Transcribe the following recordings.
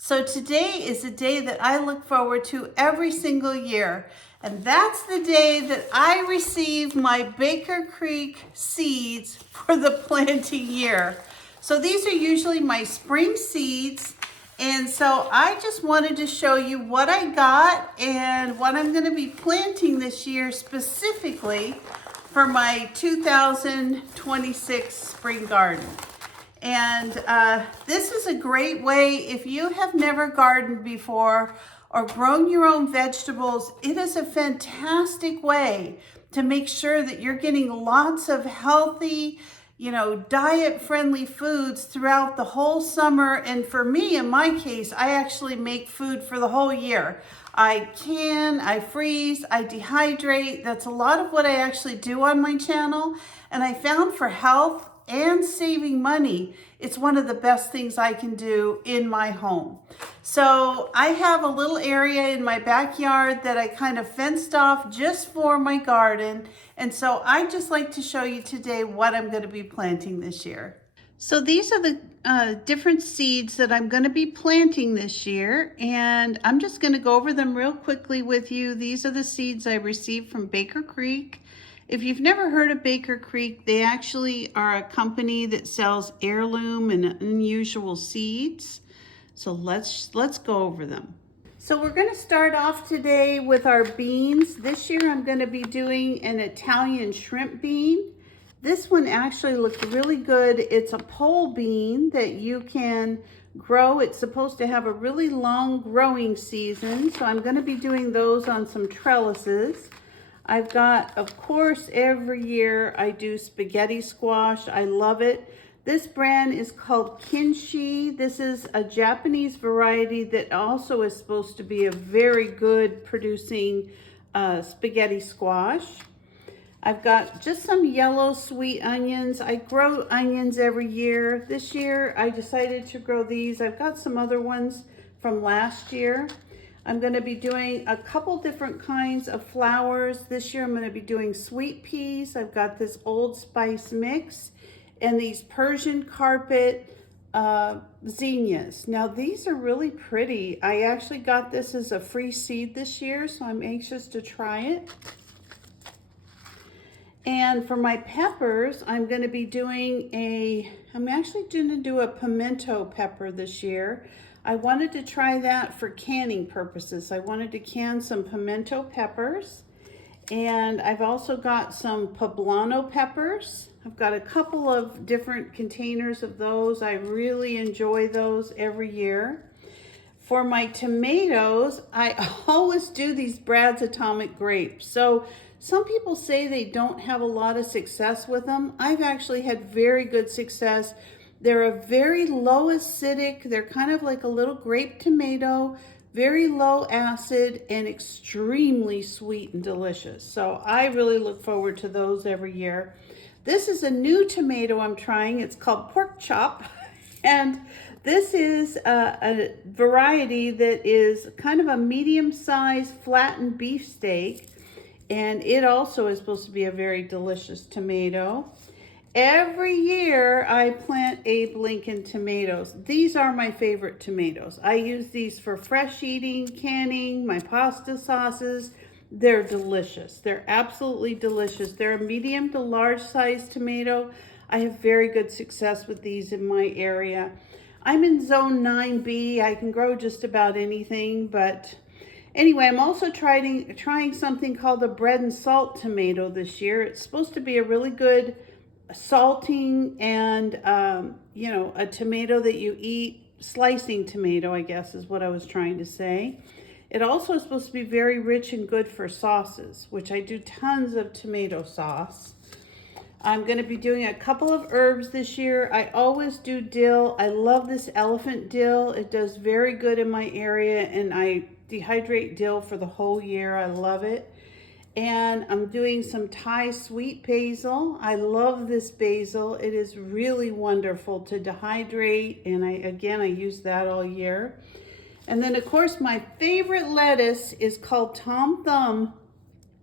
So today is a day that I look forward to every single year. And that's the day that I receive my Baker Creek seeds for the planting year. So these are usually my spring seeds. And so I just wanted to show you what I got and what I'm going to be planting this year specifically for my 2026 spring garden. And this is a great way if you have never gardened before or grown your own vegetables. It is a fantastic way to make sure that you're getting lots of healthy, diet-friendly foods throughout the whole summer. And for me, in my case, I actually make food for the whole year. I can, I freeze, I dehydrate. That's a lot of what I actually do on my channel. And I found for health and saving money, it's one of the best things I can do in my home. So I have a little area in my backyard that I kind of fenced off just for my garden. And so I just like to show you today what I'm going to be planting this year. So these are the different seeds that I'm going to be planting this year, and I'm just going to go over them real quickly with you. These are the seeds I received from Baker Creek. If you've never heard of Baker Creek, they actually are a company that sells heirloom and unusual seeds. So let's go over them. So we're going to start off today with our beans. This year I'm going to be doing an Italian shrimp bean. This one actually looked really good. It's a pole bean that you can grow. It's supposed to have a really long growing season. So I'm going to be doing those on some trellises. I've got, of course, every year I do spaghetti squash. I love it. This brand is called Kinshi. This is a Japanese variety that also is supposed to be a very good producing spaghetti squash. I've got just some yellow sweet onions. I grow onions every year. This year I decided to grow these. I've got some other ones from last year. I'm going to be doing a couple different kinds of flowers. This year I'm going to be doing sweet peas. I've got this Old Spice mix and these Persian carpet zinnias. Now these are really pretty. I actually got this as a free seed this year, so I'm anxious to try it. And for my peppers, I'm going to be doing I'm actually going to do a pimento pepper this year. I wanted to try that for canning purposes. I wanted to can some pimento peppers. And I've also got some poblano peppers. I've got a couple of different containers of those. I really enjoy those every year. For my tomatoes, I always do these Brad's Atomic grapes. So some people say they don't have a lot of success with them. I've actually had very good success. They're a very low acidic, they're kind of like a little grape tomato, very low acid and extremely sweet and delicious. So I really look forward to those every year. This is a new tomato I'm trying. It's called pork chop. And this is a variety that is kind of a medium-sized flattened beefsteak. And it also is supposed to be a very delicious tomato. Every year I plant Abe Lincoln tomatoes. These are my favorite tomatoes. I use these for fresh eating, canning, my pasta sauces. They're delicious. They're absolutely delicious. They're a medium to large size tomato. I have very good success with these in my area. I'm in zone 9B. I can grow just about anything, but anyway, I'm also trying something called a bread and salt tomato this year. It's supposed to be a really good salting and, a tomato that you eat, slicing tomato, I guess is what I was trying to say. It also is supposed to be very rich and good for sauces, which I do tons of tomato sauce. I'm going to be doing a couple of herbs this year. I always do dill. I love this elephant dill. It does very good in my area, and I dehydrate dill for the whole year. I love it. And I'm doing some Thai sweet basil. I love this basil. It is really wonderful to dehydrate, and I use that all year. And then of course my favorite lettuce is called Tom Thumb.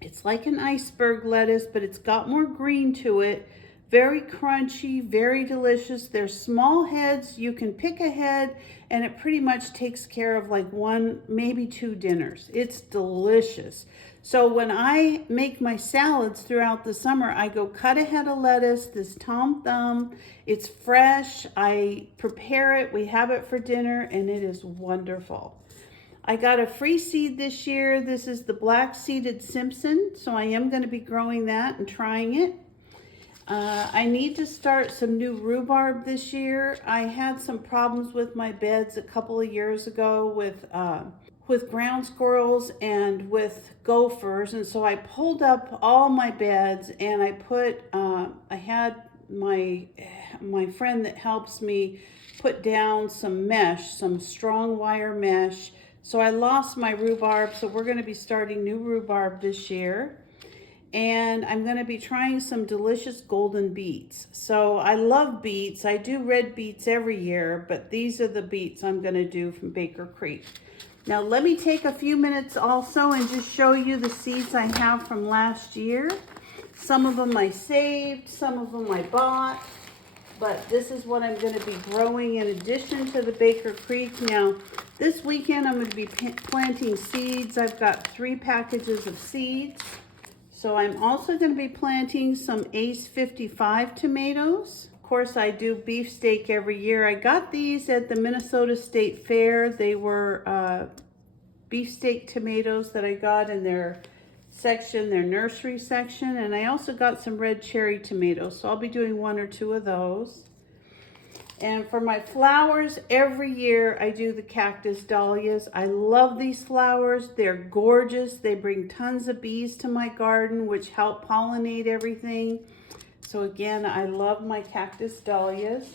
It's like an iceberg lettuce, but it's got more green to it. very crunchy, very delicious. They're small heads. You can pick a head and it pretty much takes care of like one, maybe two dinners. It's delicious. So when I make my salads throughout the summer, I go cut a head of lettuce, this Tom Thumb. It's fresh. I prepare it. We have it for dinner and it is wonderful. I got a free seed this year. This is the black seeded Simpson. So I am going to be growing that and trying it. I need to start some new rhubarb this year. I had some problems with my beds a couple of years ago with ground squirrels and with gophers, and so I pulled up all my beds and I put I had my friend that helps me put down some mesh, some strong wire mesh. So I lost my rhubarb, so we're going to be starting new rhubarb this year. And I'm going to be trying some delicious golden beets. So I love beets. I do red beets every year, but these are the beets I'm going to do from Baker Creek. Now let me take a few minutes also and just show you the seeds I have from last year. Some of them I saved, some of them I bought, but this is what I'm going to be growing in addition to the Baker Creek. Now this weekend I'm going to be planting seeds. I've got 3 packages of seeds. So I'm also going to be planting some Ace 55 tomatoes. Of course, I do beefsteak every year. I got these at the Minnesota State Fair. They were beefsteak tomatoes that I got in their section, their nursery section. And I also got some red cherry tomatoes. So I'll be doing 1 or 2 of those. And for my flowers, every year I do the cactus dahlias. I love these flowers. They're gorgeous. They bring tons of bees to my garden, which help pollinate everything. So again, I love my cactus dahlias.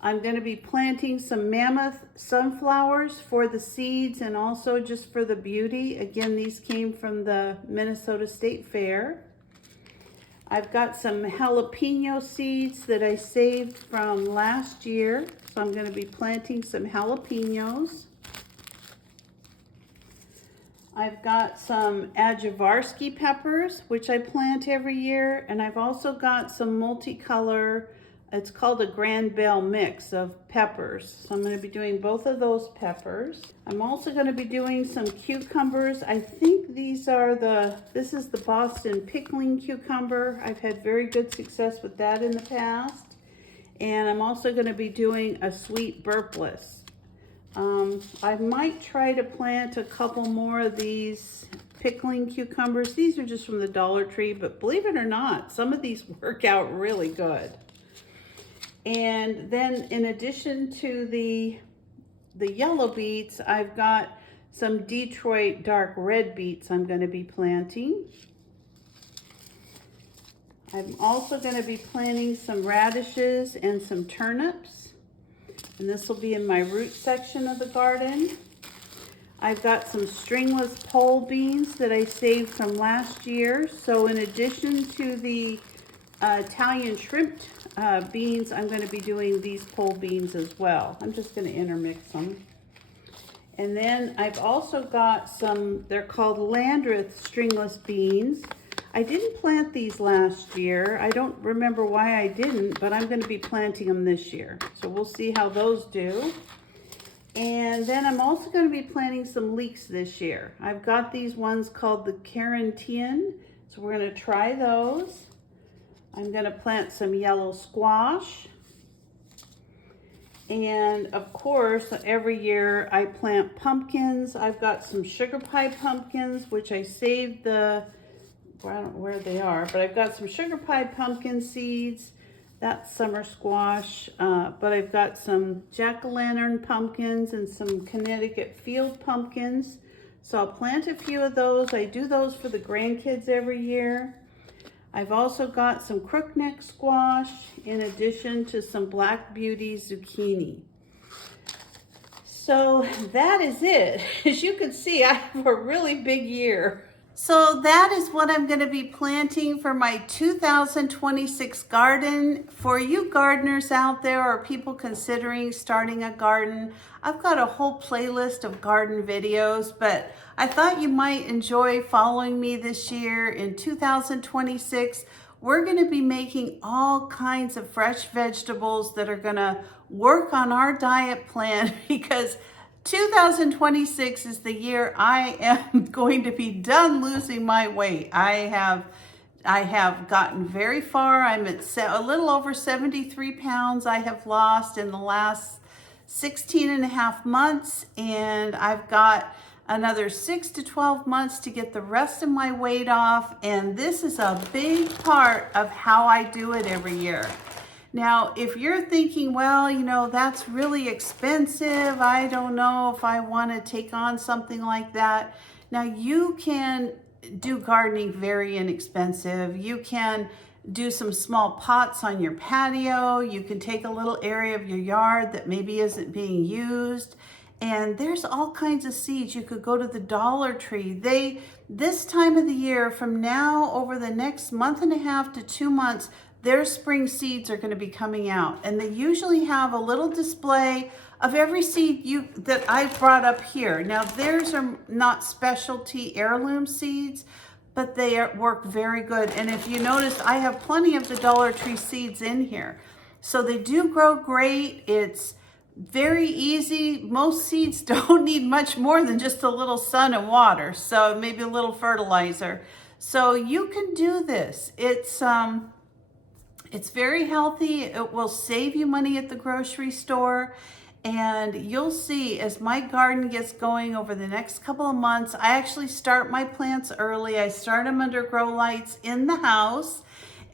I'm going to be planting some mammoth sunflowers for the seeds and also just for the beauty. Again, these came from the Minnesota State Fair. I've got some jalapeno seeds that I saved from last year. So I'm going to be planting some jalapenos. I've got some Ajavarski peppers, which I plant every year. And I've also got some multicolor, it's called a Grand Bell mix of peppers. So I'm going to be doing both of those peppers. I'm also going to be doing some cucumbers. I think these are this is the Boston pickling cucumber. I've had very good success with that in the past. And I'm also going to be doing a sweet burpless. I might try to plant a couple more of these pickling cucumbers. These are just from the Dollar Tree, but believe it or not, some of these work out really good. And then in addition to the yellow beets, I've got some Detroit dark red beets I'm going to be planting. I'm also going to be planting some radishes and some turnips. And this will be in my root section of the garden. I've got some stringless pole beans that I saved from last year. So in addition to the Italian shrimp beans, I'm going to be doing these pole beans as well. I'm just going to intermix them. And then I've also got some, they're called Landreth stringless beans. I didn't plant these last year. I don't remember why I didn't, but I'm going to be planting them this year. So we'll see how those do. And then I'm also going to be planting some leeks this year. I've got these ones called the Carinthian. So we're going to try those. I'm going to plant some yellow squash. And of course, every year I plant pumpkins. I've got some sugar pie pumpkins, which I saved I don't know where they are, but I've got some sugar pie pumpkin seeds. That's summer squash. But I've got some jack-o'-lantern pumpkins and some Connecticut field pumpkins. So I'll plant a few of those. I do those for the grandkids every year. I've also got some crookneck squash in addition to some Black Beauty zucchini. So that is it. As you can see, I have a really big year. So that is what I'm going to be planting for my 2026 garden. For you gardeners out there or people considering starting a garden, I've got a whole playlist of garden videos, but I thought you might enjoy following me this year in 2026. we're going to be making all kinds of fresh vegetables that are going to work on our diet plan because 2026 is the year I am going to be done losing my weight. I have gotten very far. I'm at a little over 73 pounds I have lost in the last 16 and a half months, and I've got another 6 to 12 months to get the rest of my weight off, and this is a big part of how I do it every year. Now, if you're thinking, well, you know, that's really expensive, I don't know if I want to take on something like that. Now, you can do gardening very inexpensive. You can do some small pots on your patio. You can take a little area of your yard that maybe isn't being used. And there's all kinds of seeds. You could go to the Dollar Tree. This time of the year, from now over the next month and a half to 2 months, their spring seeds are going to be coming out. And they usually have a little display of every seed that I've brought up here. Now, theirs are not specialty heirloom seeds, but they work very good. And if you notice, I have plenty of the Dollar Tree seeds in here. So they do grow great. It's very easy. Most seeds don't need much more than just a little sun and water. So maybe a little fertilizer. So you can do this. It's very healthy. It will save you money at the grocery store. And you'll see as my garden gets going over the next couple of months, I actually start my plants early. I start them under grow lights in the house.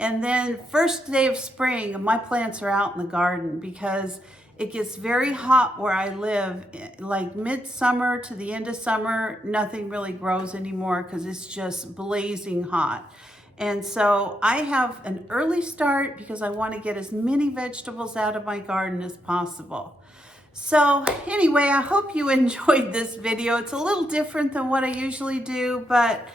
And then first day of spring, my plants are out in the garden because it gets very hot where I live. Like midsummer to the end of summer, nothing really grows anymore because it's just blazing hot. And so I have an early start because I want to get as many vegetables out of my garden as possible. So anyway, I hope you enjoyed this video. It's a little different than what I usually do, but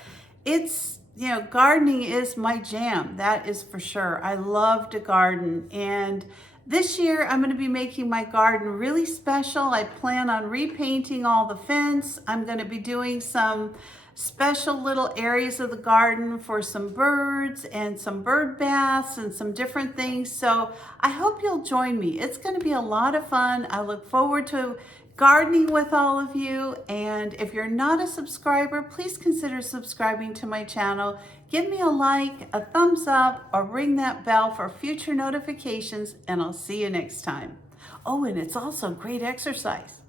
it's, you know, gardening is my jam. That is for sure. I love to garden. And this year I'm going to be making my garden really special. I plan on repainting all the fence. I'm going to be doing some special little areas of the garden for some birds and some bird baths and some different things. So I hope you'll join me. It's going to be a lot of fun. I look forward to gardening with all of you. And if you're not a subscriber, please consider subscribing to my channel. Give me a like, a thumbs up, or ring that bell for future notifications, and I'll see you next time. Oh, and it's also great exercise.